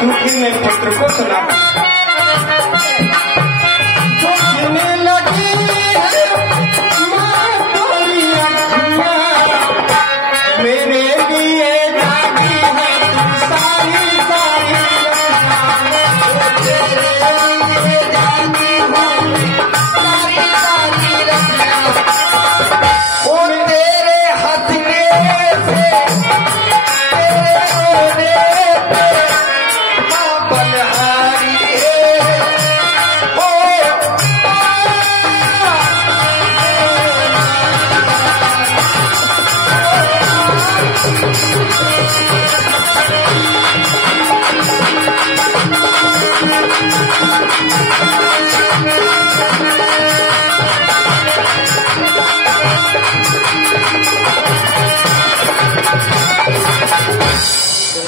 सूखी ने पुत्र को सुना।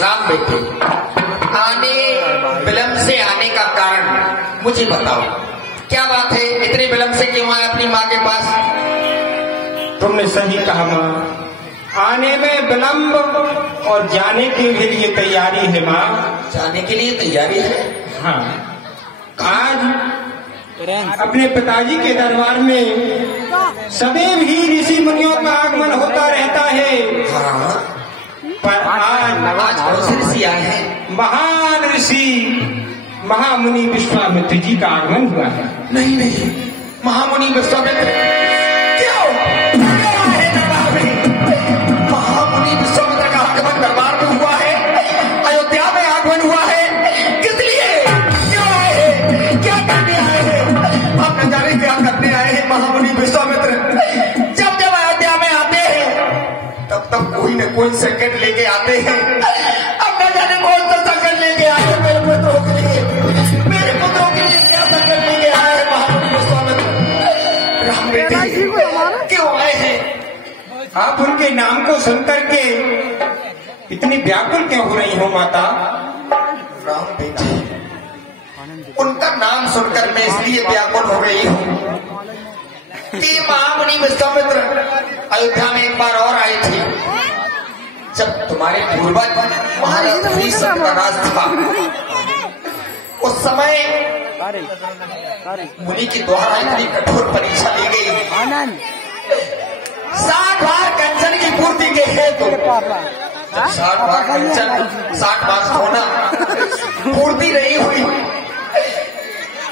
राम बेटे, विलंब से आने का कारण मुझे बताओ, क्या बात है? इतने विलंब से क्यों आए अपनी माँ के पास? तुमने सही कहा माँ, आने में विलंब और जाने के भी लिए तैयारी है माँ। जाने के लिए तैयारी है? हाँ, आज अपने पिताजी के दरबार में सदैव ही ऋषि मुनियों का आगमन होता रहता है। हाँ, पर आज कौन से ऋषि आए हैं? महान ऋषि महामुनि विश्वामित्र जी का आगमन हुआ है। नहीं नहीं, महामुनि विश्वामित्र क्यों? महामुनि विश्वामित्र का आगमन दरबार में हुआ है, अयोध्या में आगमन हुआ है। किस लिए? क्यों आए हैं? क्या करने आए हैं? आप न जाने क्या करने आए हैं महामुनि विश्वामित्र। जब जब अयोध्या में आते हैं तब तब कोई न कोई संकट लेके आते हैं। अब न जाने कौन सा संकट लेके आए हैं मेरे पुत्रों के लिए। मेरे पुत्रों के लिए क्या संकट लेके आए हैं महामुनि विश्वामित्र? राम बेटे, क्यों आए हैं? आप उनके नाम को सुनकर के इतनी व्याकुल क्यों हो रही हो माता? राम बेटे, उनका नाम सुनकर मैं इसलिए व्याकुल हो रही हूँ कि महामुनि विश्वामित्र अयोध्या में एक बार और आई थी, जब तुम्हारे पूर्वज महाराज हरिश्चंद्र का राज था। उस समय मुनि के द्वारा इतनी कठोर परीक्षा ली गई, 60 बार कंचन की पूर्ति के हेतु। 60 बार कंचन, 60 बार सोना पूर्ति नहीं हुई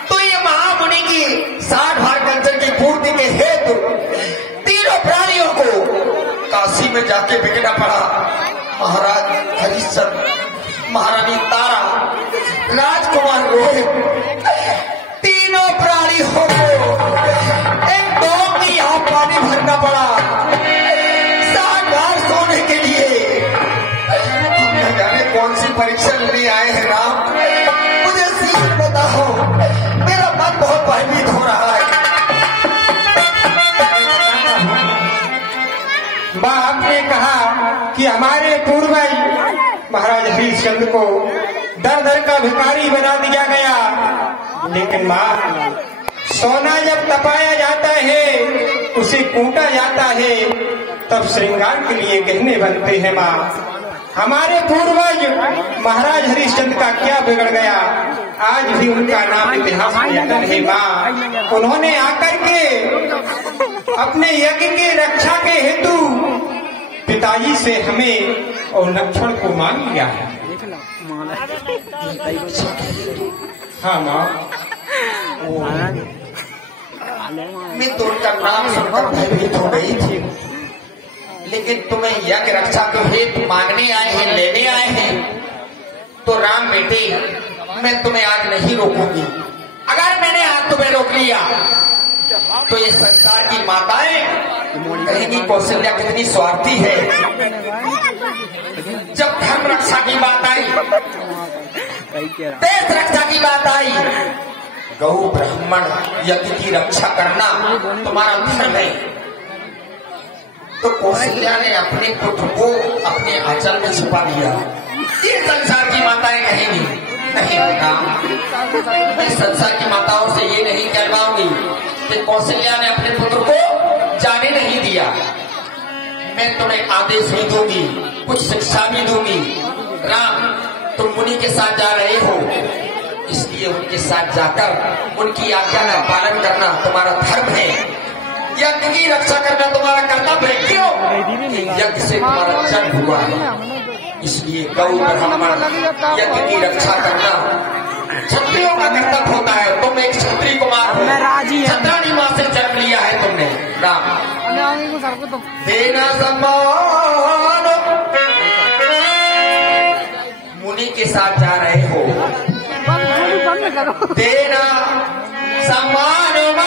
तो ये महामुनि की 60 बार कंचन की पूर्ति के हेतु तीनों प्राणियों को काशी में जाके बिकना पड़ा। महाराज हरिश्चंद्र, महारानी तारा, राजकुमार रोहित, तीनों प्राणियों को एक गांव की यहाँ पानी भरना पड़ा 60 बार सोने के लिए। हम न जाने कौन सी परीक्षा लेने आए हैं राम, मुझे सीख बताओ, मेरा मन बहुत भयभीत हो रहा है। बाप ने कहा कि हमारे पूर्वज महाराज हरिश्चंद्र को दर दर का भिखारी बना दिया गया, लेकिन माँ, सोना जब तपाया जाता है, उसे कूटा जाता है, तब श्रृंगार के लिए गहने बनते हैं माँ। हमारे पूर्वज महाराज हरिश्चंद्र का क्या बिगड़ गया? आज भी उनका नाम इतिहास में अटल है माँ। उन्होंने आकर के अपने यज्ञ के रक्षा के हेतु पिताजी से हमें और लक्ष्मण को मांग लिया है। हाँ माँ, मैं तो उनका नाम सुनकर भयभीत हो गई थी, लेकिन तुम्हें यज्ञ रक्षा के हेतु मांगने आए हैं, लेने आए हैं, तो राम बेटे, मैं तुम्हें आज नहीं रोकूंगी। अगर मैंने आज तुम्हें रोक लिया तो ये संसार की माताएं कहेंगी कौशल्या कितनी स्वार्थी है। जब धर्म रक्षा की बात आई, देश रक्षा की बात आई, गौ ब्राह्मण यज्ञ की रक्षा करना तुम्हारा धर्म है, तो कौशल्या ने अपने पुत्र को अपने आंचल में छिपा दिया। ये संसार की माताएं कहेंगी। नहीं बेटा, मैं संसार की माताओं से ये नहीं कहवाऊंगी कि कौशल्या ने अपने पुत्र को जाने नहीं दिया। मैं तुम्हें आदेश भी दूंगी, कुछ शिक्षा भी दूंगी। राम, तुम मुनि के साथ जा रहे हो, इसलिए उनके साथ जाकर उनकी आज्ञा का पालन करना तुम्हारा धर्म है। यज्ञ की रक्षा करना तुम्हारा कर्तव्य है। क्यों? यज्ञ से तुम्हारा जन्म हुआ है, इसलिए गौ ब्राह्मण यज्ञ की रक्षा करना क्षत्रियों का कर्तव्य होता है। तुम एक क्षत्रिय कुमार हो, क्षत्राणी मां से जन्म लिया है तुमने। राम देना सम्मान, मुनि के साथ जा रहे हो, देना सम्मान।